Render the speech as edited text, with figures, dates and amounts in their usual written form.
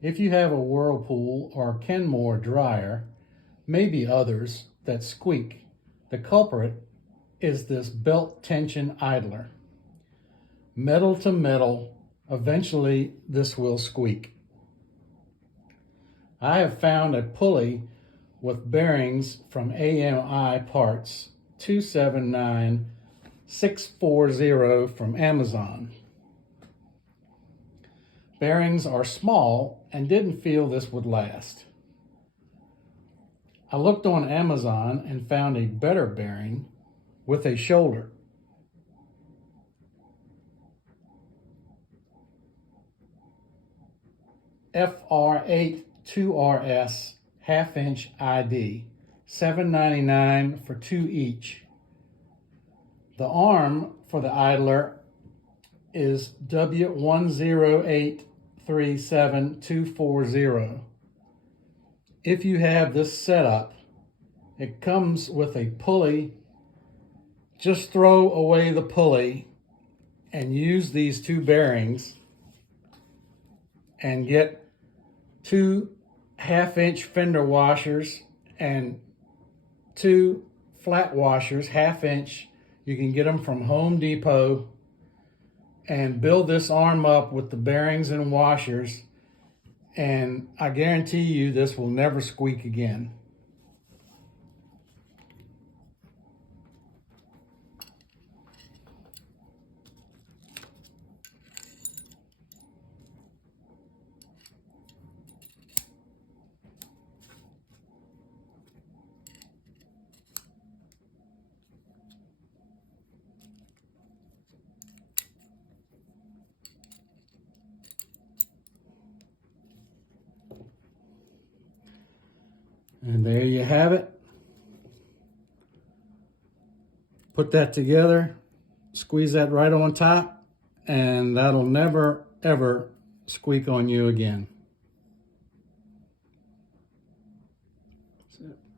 If you have a Whirlpool or Kenmore dryer, maybe others, that squeak, the culprit is this belt tension idler. Metal to metal, eventually this will squeak. I have found a pulley with bearings from AMI Parts 279640 from Amazon. Bearings are small and didn't feel this would last. I looked on Amazon and found a better bearing with a shoulder. FR8 2RS half-inch ID, $7.99 for 2 each. The arm for the idler is W10837240. If you have this setup, it comes with a pulley. Just throw away the pulley and use these 2 bearings and get 2 half-inch fender washers and 2 flat washers, half-inch. You can get them from Home Depot, and build this arm up with the bearings and washers, and I guarantee you this will never squeak again. And there you have it. Put that together, squeeze that right on top, and that'll never, ever squeak on you again.